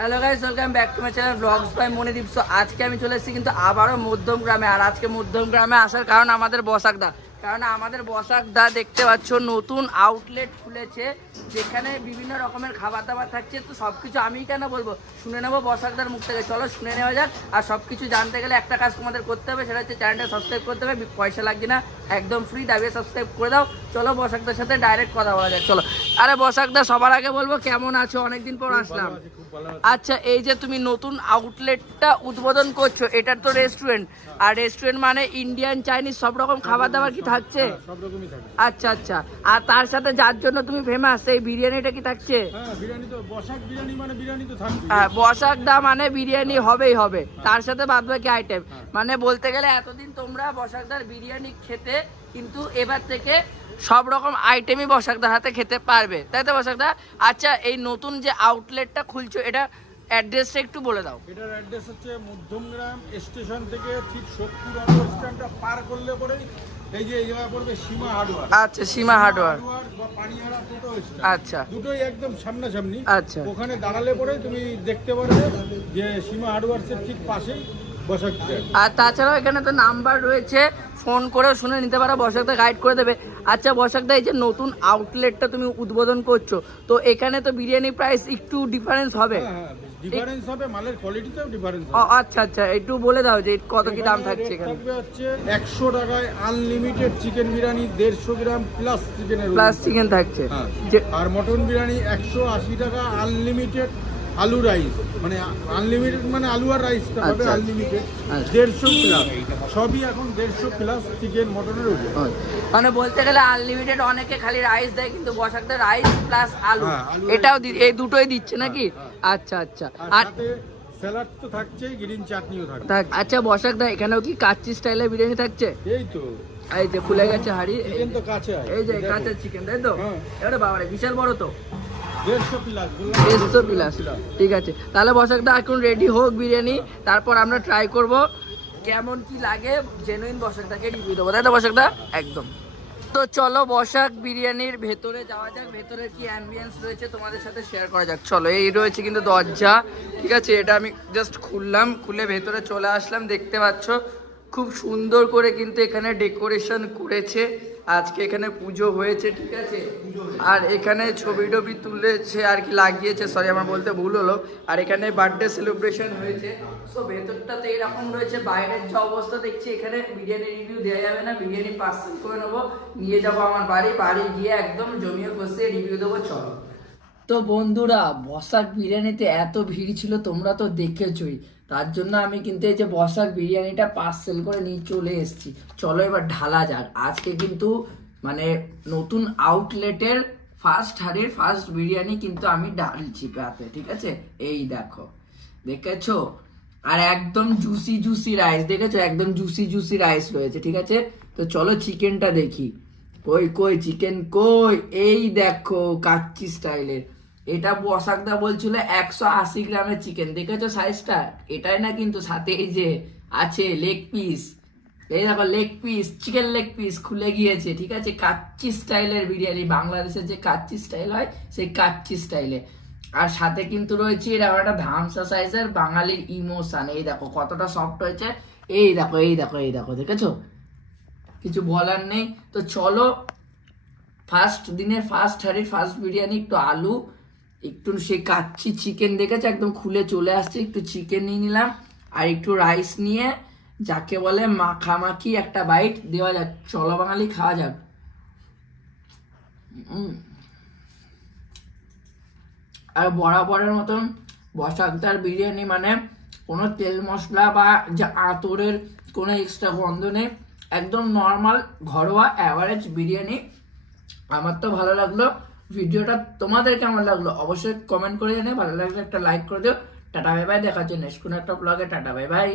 Hello guys welcome back to my channel vlogs by Monideep so আজকে আমি চলে এসেছি কিন্তু আবারও মধ্যম গ্রামে। আর আজকে মধ্যম গ্রামে আসার কারণ আমাদের বসাকদা কারণ আমাদের বসাকদা দেখতে পাচ্ছ নতুন আউটলেট খুলেছে যেখানে বিভিন্ন রকমের খাবার দাবার থাকছে। তো সব কিছু আমিই কেন বলব? শুনে নেব বসাকদার মুখ থেকে। চলো শুনে নেওয়া যাক। আর সব কিছু জানতে গেলে একটা কাজ তোমাদের করতে হবে সেটা হচ্ছে চ্যানেলটা সাবস্ক্রাইব করতে হবে। পয়সা লাগছে না একদম ফ্রি দাবিয়ে সাবস্ক্রাইব করে দাও। চলো বসাকদার সাথে ডাইরেক্ট কথা বলা যাক। চলো। আরে বসাকদা সবার আগে বলব কেমন আছো? অনেকদিন পর আসলাম। আচ্ছা এই যে তুমি নতুন আউটলেটটা উদ্বোধন করছ এটার তো রেস্টুরেন্ট আর রেস্টুরেন্ট মানে ইন্ডিয়ান চাইনিজ সব রকম খাবার দাবার কি থাকছে? সব রকমই থাকে আচ্ছা আচ্ছা। আর তার সাথে যার জন্য তুমি ফেমাস এই বিরিয়ানিটা কি থাকছে? হ্যাঁ বসাক মানে হ্যাঁ বসাকদা মানে বিরিয়ানি হবেই হবে। তার সাথে বাদ বাকি আইটেম মানে বলতে গেলে এতদিন তোমরা বসাকদার বিরিয়ানি খেতে কিন্তু এবার থেকে সব রকম আইটেমই বসাকদার হাতে খেতে পারবে। তাই তো বসাকদা আচ্ছা এই নতুন যে আউটলেটটা খুলছো এটা অ্যাড্রেসটা একটু বলে দাও। এটার অ্যাড্রেস হচ্ছে মধ্যমগ্রাম স্টেশন থেকে ঠিক সত্তর অটো স্ট্যান্ডটা পার করলে পরে এই যে এই জায়গা পড়বে সীমা হার্ডওয়্যার আচ্ছা সীমা হার্ডওয়্যার বা পানিহারা দুটো আচ্ছা। দুটোই একদম সামনাসামনি। আচ্ছা। ওখানে দাঁড়ালে পরে তুমি দেখতে পারবে যে সীমা হার্ডওয়ার্সের ঠিক পাশেই। আর তাছাড়াও এখানে তো নাম্বার রয়েছে ফোন করেও শুনে নিতে পারো বসাকদা গাইড করে দেবে। আচ্ছা বসাকদা এই যে নতুন আউটলেটটা তুমি উদ্বোধন করছ তো এখানে তো বিরিয়ানি প্রাইস একটু ডিফারেন্স হবে? হ্যাঁ হ্যাঁ ডিফারেন্স হবে মালের কোয়ালিটিতেও ডিফারেন্স ও, আচ্ছা আচ্ছা একটু বলে দাও যে কত কি দাম থাকছে এখানে? থাকবে হচ্ছে একশো টাকায় আনলিমিটেড চিকেন বিরিয়ানি দেড়শো গ্রাম প্লাস চিকেনের প্লাস চিকেন থাকছে। হ্যাঁ। আর মটন বিরিয়ানি একশো আশি টাকা আনলিমিটেড আলু রাইস মানে আনলিমিটেড মানে আলু আর রাইসটা হবে। আনলিমিটেড। দেড়শো প্লাস সবই এখন দেড়শো প্লাস চিকেন মটনের উপর। মানে বলতে গেলে আনলিমিটেড অনেকে খালি রাইস দেয় কিন্তু বসাকদা রাইস প্লাস আলু। হ্যাঁ, এটাও এই দুটোই দিচ্ছে নাকি? হ্যাঁ, আচ্ছা আচ্ছা। আর আর স্যালাড তো থাকছেই গ্রিন চাটনিও থাকবে। থাক- বসাকদা এখানেও কি কাচ্চি স্টাইলের বিরিয়ানি থাকছে? এই তো। এই যে খুলে গেছে হাড়ি চিকেন তো কাছে এই যে কাঁচা চিকেন তাই তো? হ্যাঁ। এবারে বাবারে বিশাল বড় তো। দেড়শো প্লাস ঠিক আছে। তাহলে বসাকদা এখন রেডি হোক বিরিয়ানি, তারপর আমরা ট্রাই করব কেমন কি লাগে জেনুইন বসাকদাকে রিভিউ দেবো। তাই তো বসাকদা একদম। তো চলো বসাক বিরিয়ানির ভেতরে যাওয়া যাক, ভেতরে কি অ্যাম্বিয়েন্স রয়েছে তোমাদের সাথে শেয়ার করা যাক। চলো, এই রয়েছে কিন্তু দরজা, ঠিক আছে? এটা আমি জাস্ট খুললাম, খুলে ভেতরে চলে আসলাম, দেখতে পাচ্ছ? খুব সুন্দর করে কিন্তু এখানে ডেকোরেশন করেছে। আজকে এখানে পুজো হয়েছে ঠিক আছে? আর এখানে ছবি টবি তুলেছে আর কি লাগিয়েছে সরি আমার বলতে ভুল হলো। আর এখানে বার্থডে সেলিব্রেশন হয়েছে। সো ভেতরটাতে এরকম রয়েছে বাইরের যে অবস্থা দেখছি এখানে বিরিয়ানি রিভিউ দেওয়া যাবে না বিরিয়ানি পার্সেল করে নেব নিয়ে যাব আমার বাড়ি বাড়ি গিয়ে একদম জমিয়ে বসিয়ে রিভিউ দেবো চলো। তো বন্ধুরা বসাক বিরিয়ানিতে এত ভিড় ছিল তোমরা তো দেখেছই। তার জন্য আমি কিন্তু এই যে বসাক বিরিয়ানিটা পার্সেল করে নিয়ে চলে এসেছি। চলো এবার ঢালা যাক। আজকে কিন্তু মানে নতুন আউটলেটের ফার্স্ট হাড়ির ফার্স্ট বিরিয়ানি কিন্তু আমি ডালছি পাতে ঠিক আছে? এই দেখো, দেখেছ? আর একদম জুসি জুসি রাইস দেখেছ? একদম জুসি জুসি রাইস রয়েছে, ঠিক আছে? তো চলো চিকেনটা দেখি। কই কই চিকেন কই? এই দেখো, কাচ্চি স্টাইলের এটা বসাকদা বলছিল একশো আশি গ্রামের চিকেন দেখেছ সাইজটা এটাই না কিন্তু সাথে এই যে আছে লেগ পিস এই দেখো leg piece chicken leg piece খুলে গিয়েছে, ঠিক আছে? কাচ্চি স্টাইলের বিরিয়ানি, বাংলাদেশের যে কাচ্চি স্টাইল হয়, সেই কাচ্চি স্টাইলে আর সাথে কিন্তু রয়েছে এরকম একটা ধামসা সাইজের বাঙালির ইমোশন, এই দেখো কতটা সফট হয়েছে। এই দেখো এই দেখো এই দেখো, দেখেছ? কিছু বলার নেই। তো চলো ফার্স্ট দিনের ফার্স্ট হাড়ির ফার্স্ট বিরিয়ানি একটু আলু একটু সে কাচ্ছি চিকেন দেখেছে, একদম খুলে চলে আসছে, একটু চিকেন নিয়ে নিলাম, আর একটু রাইস নিয়ে যাকে বলে মাখামাখি একটা বাইট দেওয়া যাক, চলো বাঙালি, খাওয়া যাক। আর বরাবরের মতন বসাকদার বিরিয়ানি মানে কোনো তেল মশলা বা যে আতরের কোনো এক্সট্রা গন্ধ নেই, একদম নর্মাল ঘরোয়া অ্যাভারেজ বিরিয়ানি। আমার তো ভালো লাগল। ভিডিওটা তোমাদের কেমন লাগল অবশ্যই কমেন্ট করে জানে ভালো লাগলে একটা লাইক করে দিও। টাটা বাই বাই দেখার জন্য নেক্সট কোনো একটা ব্লগে টাটা বাই বাই